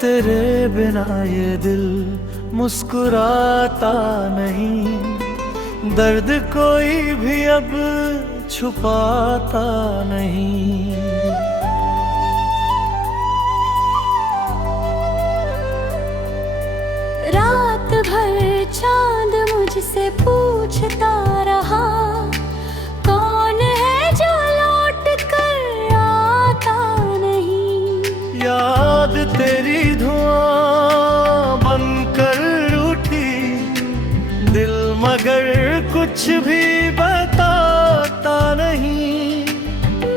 तेरे बिना ये दिल मुस्कुराता नहीं, दर्द कोई भी अब छुपाता नहीं। रात भर चांद मुझसे पूछता रहा, कौन है जो लौट कर आता नहीं। याद तेरी धुआं बनकर उठी, दिल मगर कुछ भी बताता नहीं।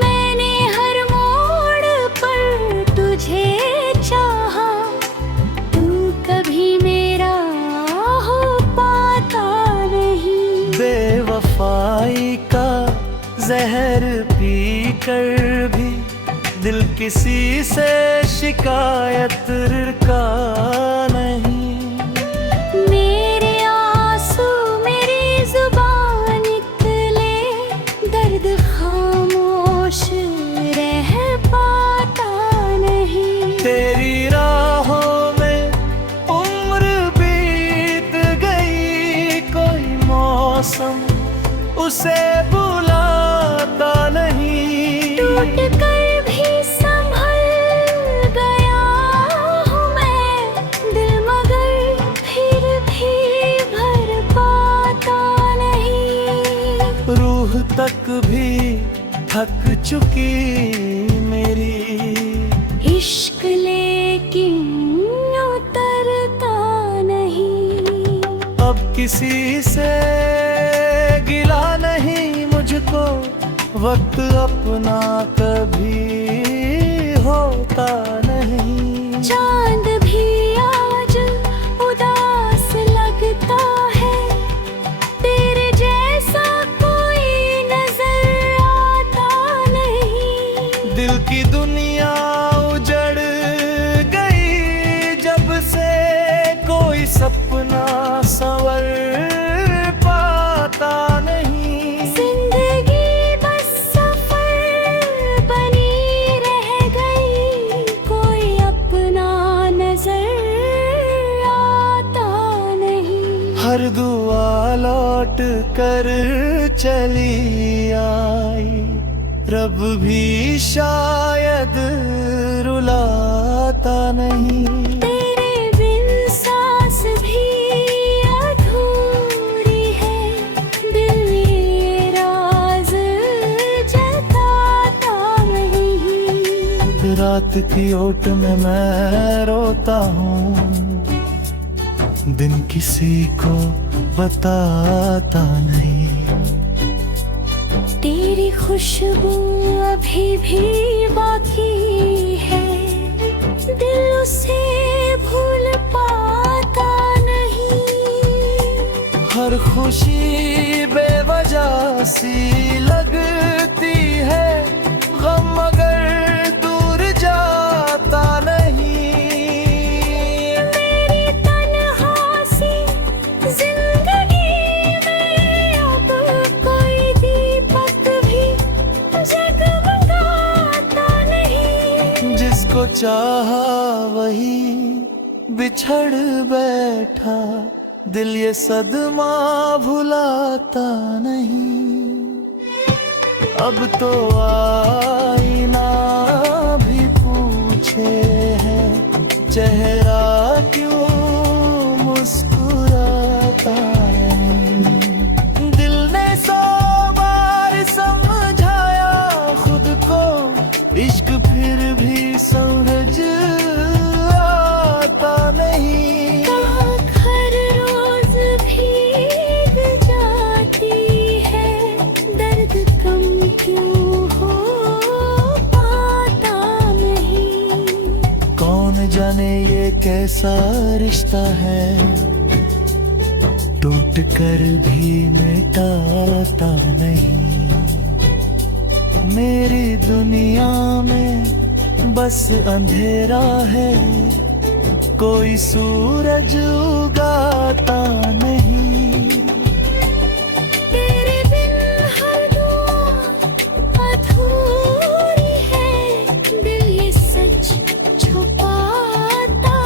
मैंने हर मोड़ पर तुझे चाहा, तू कभी मेरा हो पाता नहीं। बेवफाई का जहर पी कर भी दिल किसी से शिकायत का नहीं। मेरे आंसू मेरी जुबान निकले, दर्द खामोश रह पाता नहीं। तेरी राहों में उम्र बीत गई, कोई मौसम उसे बुलाता नहीं। टूट कर भी संभल गया हूँ मैं, दिल मगर फिर भी भर पाता नहीं। रूह तक भी थक चुकी मेरी, इश्क लेकिन उतरता नहीं। अब किसी से गिला नहीं मुझको, वक्त अपना कभी होता नहीं। चांद भी आज उदास लगता है, तेरे जैसा कोई नजर आता नहीं। दिल की दुनिया उजड़ गई जब से, कोई सपना संवर पाता नहीं। जिंदगी बस सफर बनी रह गई, कोई अपना नजर आता नहीं। हर दुआ लौट कर चली आई, रब भी शायद रुलाता नहीं। तेरे बिन सांस भी अधूरी है, दिल ये राज जताता नहीं। रात की ओट में मैं रोता हूँ, दिन किसी को बताता नहीं। तेरी खुशबू अभी भी बाकी है, दिल उसे भूल पाता नहीं। हर खुशी बेवजह सी लगती है, गम मगर दूर जाता नहीं। मेरी तन्हासी जिंदगी में अब कोई दीपक भी जगमगाता नहीं। जिसको चाहा वही बिछड़ बैठा, दिल ये सदमा भुलाता नहीं। अब तो आईना भी पूछे है, चेहरा क्यों मुस्कुराता नहीं। दिल ने सौ बार समझाया खुद को, इश्क फिर भी समझ आता नहीं। आँख हर रोज भीग जाती है, दर्द कम क्यों हो पाता नहीं। कौन जाने ये कैसा रिश्ता है, टूट कर भी मिटाता नहीं। मेरी दुनिया में बस अंधेरा है, कोई सूरज उगाता नहीं। तेरे बिन हर दुआ अधूरी है, दिल ये सच छुपाता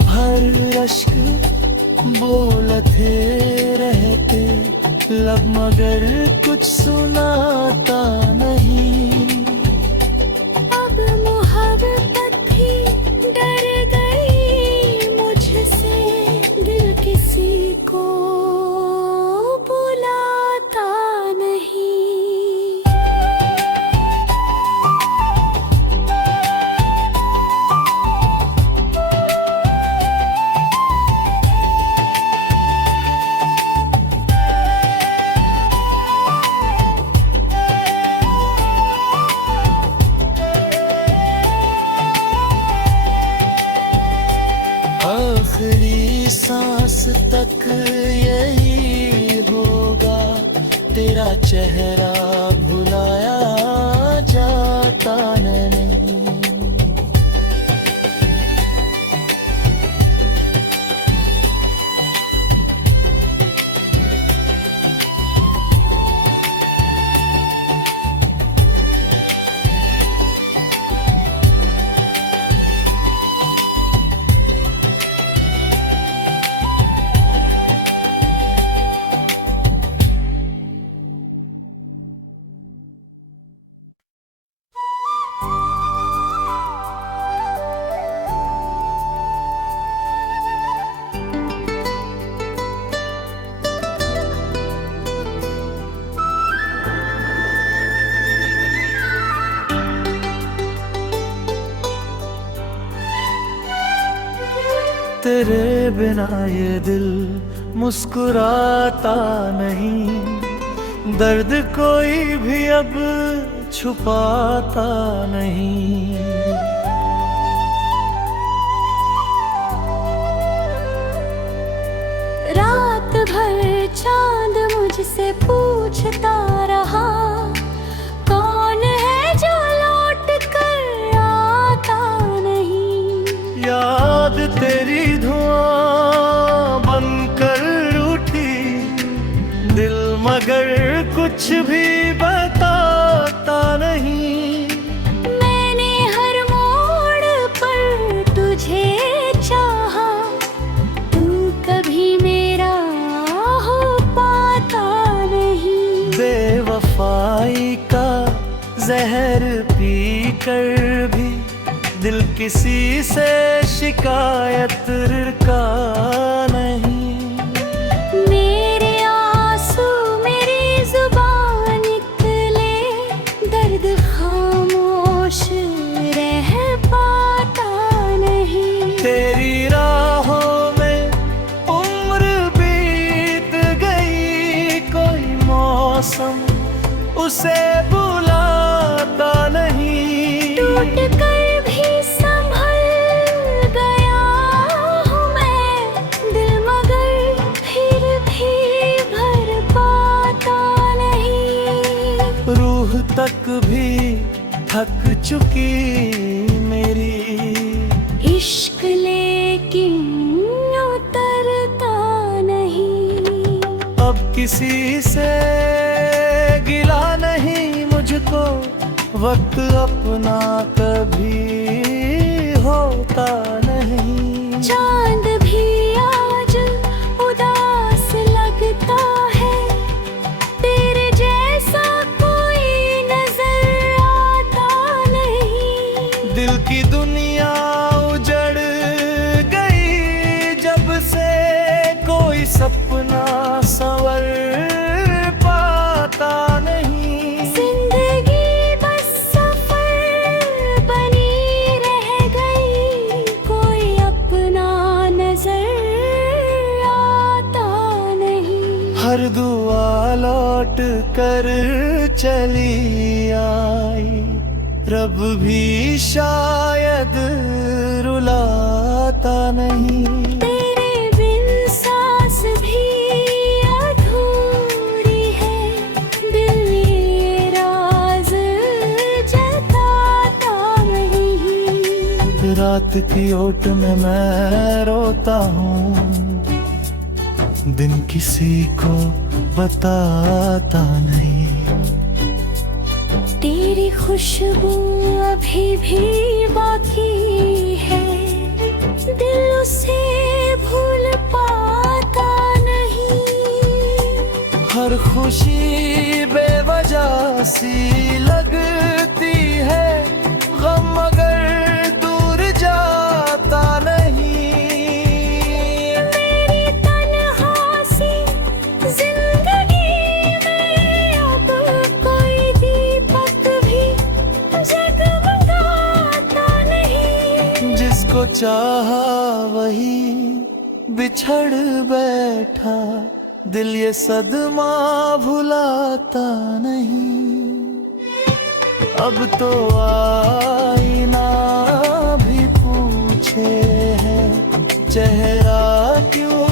भर अश्क बोलते रहते, लब मगर कुछ सुनाता नहीं। अब मोहब्बत भी डर गई मुझसे, दिल किसी को बुलाता नहीं। आखिरी सांस तक यही होगा, तेरा चेहरा भुलाया जाता नहीं। तेरे बिना ये दिल मुस्कुराता नहीं, दर्द कोई भी अब छुपाता नहीं। रात भर चांद मुझसे पूछता रहा, कौन है जो लौट कर आता नहीं। याद तेरी धुआं बनकर उठी, दिल मगर कुछ भी बताता नहीं। मैंने हर मोड़ पर तुझे चाहा, तू कभी मेरा हो पाता नहीं। बेवफाई का जहर पी कर भी दिल किसी से शिकायत का नहीं। मेरे आंसू मेरी जुबान निकले, दर्द खामोश रह पाता नहीं। तेरी राहों में उम्र बीत गई, कोई मौसम उसे बुलाता नहीं। टूट कर भी संभल गया हूँ मैं, दिल मगर फिर भी भर पाता नहीं। रूह तक भी थक चुकी मेरी, इश्क लेकिन उतरता नहीं। अब किसी से गिला नहीं मुझको, वक्त अपना कभी होता नहीं। चांद भी आज उदास लगता है, तेरे जैसा कोई नजर आता नहीं। दिल की दुनिया उजड़ गई जब से, कोई सपना संवर पाता नहीं। जिंदगी बस सफर बनी रह गई, कोई अपना नजर आता नहीं। हर दुआ लौट कर चली आई, रब भी शायद रुलाता नहीं। तेरे बिन सांस भी अधूरी है, दिल ये राज जताता नहीं। रात की ओट में मैं रोता हूँ, दिन किसी को बताता नहीं। तेरी खुशबू अभी भी बाकी है, दिल उसे भूल पाता नहीं। हर खुशी बेवजह सी लगती है, गम मगर दूर जाता नहीं। मेरी तन्हासी जिंदगी में अब कोई दीपक भी जगमगाता नहीं। जिसको चाहा वही बिछड़ बैठा, दिल ये सदमा भुलाता नहीं। अब तो आईना भी पूछे है, चेहरा क्यों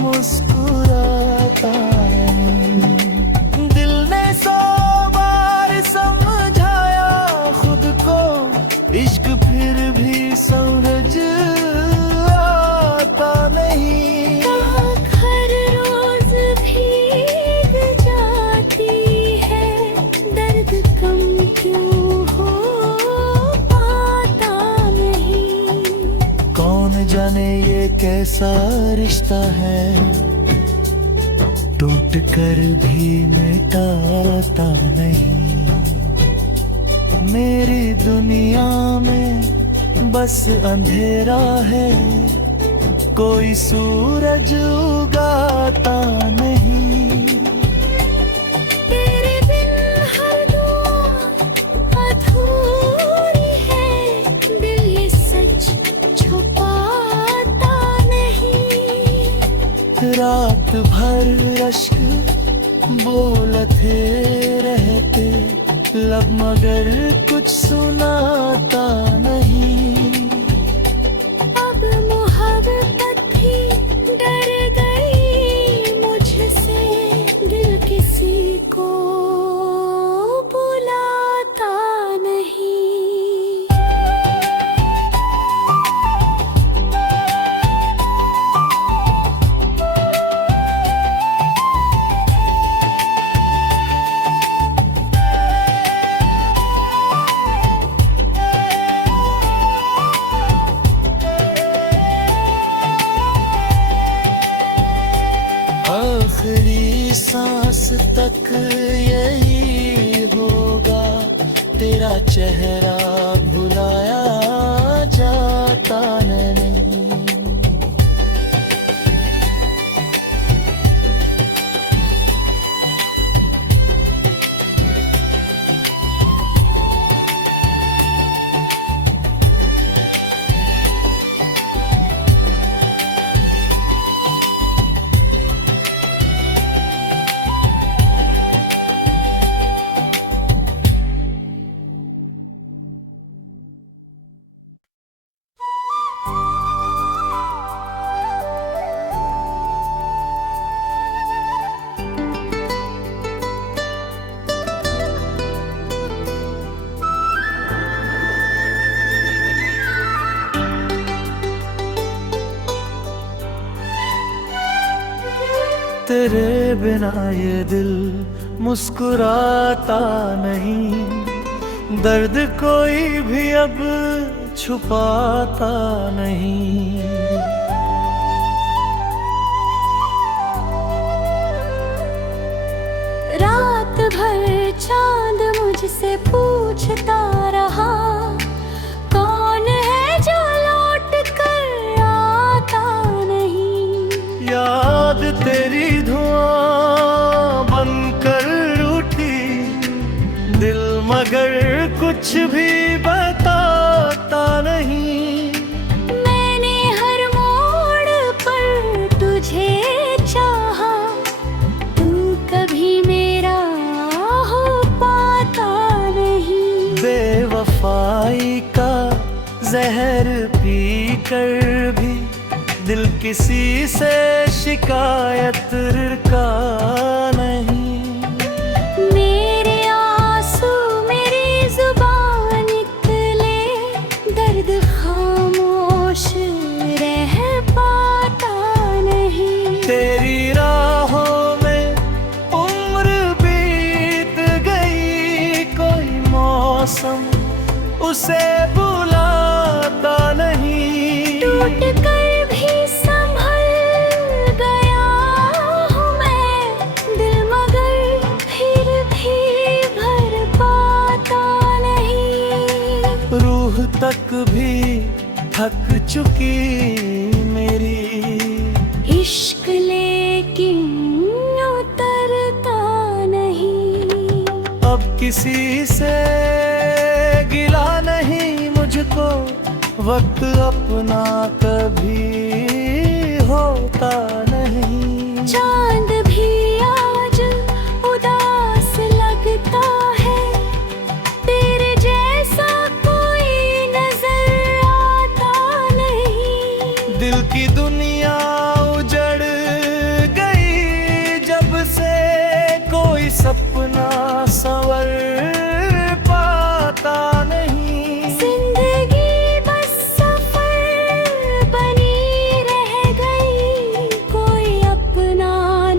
मुस्कुराता नहीं। दिल ने 100 बार समझाया खुद को, इश्क फिर भी समझ आता नहीं। हर रोज भीग जाती है, दर्द कम क्यों हो पाता नहीं। कौन जाने ये कैसा रिश्ता है, टूट कर भी मिटाता नहीं। मेरी दुनिया में बस अंधेरा है, कोई सूरज उगाता नहीं। तेरे बिन हर दुआ अधूरी है, दिल ये सच छुपाता नहीं। रात भर अश्क बोलते रहते, लब मगर कुछ सुनाता नहीं। अब मोहब्बत भी डर गई मुझसे, दिल किसी को बुलाता नहीं। आखिरी सांस तक यही होगा, तेरा चेहरा भुलाया जाता नहीं। तेरे बिना ये दिल मुस्कुराता नहीं, दर्द कोई भी अब छुपाता नहीं। रात भर चांद मुझसे पूछता रहा, कौन है जो लौट कर आता नहीं। याद तेरी धुआं बनकर उठी, दिल मगर कुछ भी बताता नहीं। मैंने हर मोड़ पर तुझे चाहा, तू कभी मेरा हो पाता नहीं। बेवफाई का जहर पी कर भी दिल किसी से शिकायत का नहीं। मेरे आंसू मेरी जुबान निकले, दर्द खामोश रह पाता नहीं। तेरी राहों में उम्र बीत गई, कोई मौसम उसे बुलाता नहीं। टूट तक भी थक चुकी मेरी। इश्क लेकिन उतरता नहीं, अब किसी से गिला नहीं मुझको, वक्त अपना कभी होता नहीं। चांद भी आज उदास लगता है, तेरे जैसा कोई नजर आता नहीं। दिल की दुनिया उजड़ गई जब से, कोई सपना संवर पाता नहीं। जिंदगी बस सफर बनी रह गई, कोई अपना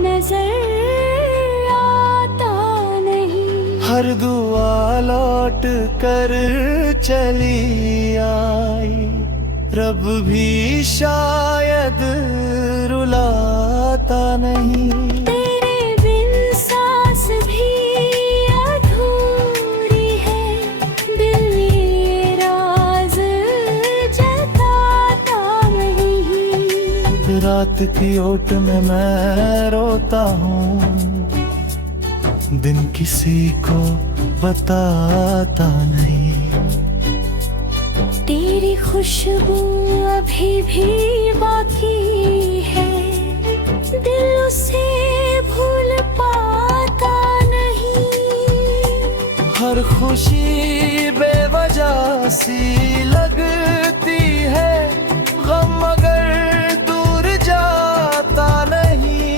नजर आता नहीं। हर दुआ लौट कर चली आई, रब भी शायद रुलाता नहीं। तेरे बिन सांस भी अधूरी है, दिल ये राज जताता नहीं। रात की ओट में मैं रोता हूँ, दिन किसी को बताता नहीं। तेरी खुशबू अभी भी बाकी है, दिल उसे भूल पाता नहीं। हर खुशी बेवजह सी लगती है, गम मगर दूर जाता नहीं।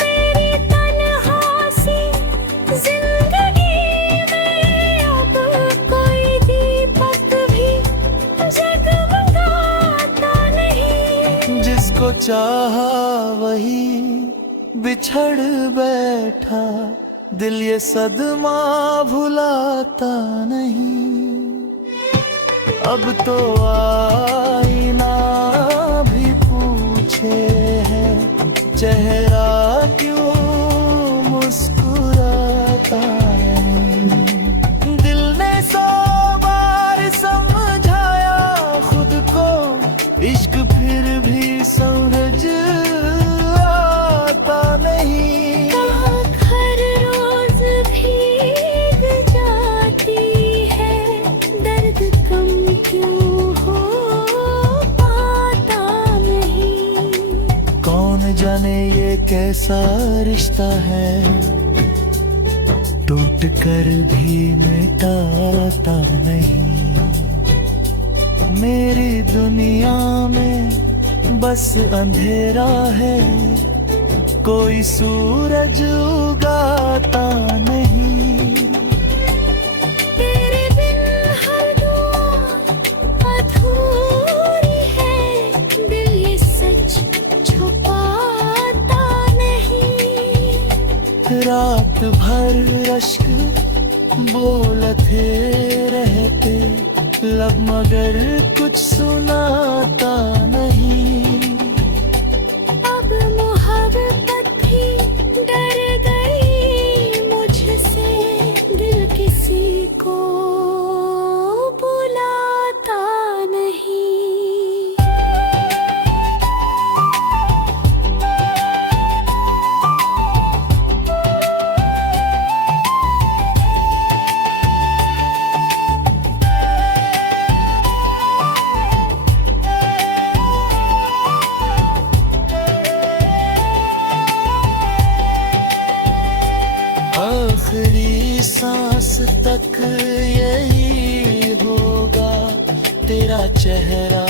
मेरी तन्हासी जिंदगी में अब कोई दीपक भी जगमगाता नहीं। जिसको चाहा वही बिछड़ बैठा, दिल ये सदमा भुलाता नहीं। अब तो आईना भी पूछे है, चेहरा क्यों मुस्कुराता नहीं। दिल ने 100 बार समझाया खुद को, इश्क फिर भी समझ आता नहीं। हर रोज भीग जाती है, दर्द कम क्यों हो पाता नहीं। कौन जाने ये कैसा रिश्ता है, टूट कर भी मिटाता नहीं। मेरी दुनिया में बस अंधेरा है, कोई सूरज उगाता नहीं। तेरे बिन हर दुआ अधूरी है, दिल ये सच छुपाता नहीं। रात भर अश्क बोलते रहते, लब मगर कुछ सुनाता नहीं। अब मोहब्बत भी डर गई मुझसे, दिल किसी को बुलाता नहीं। आखिरी सांस तक यही होगा, तेरा चेहरा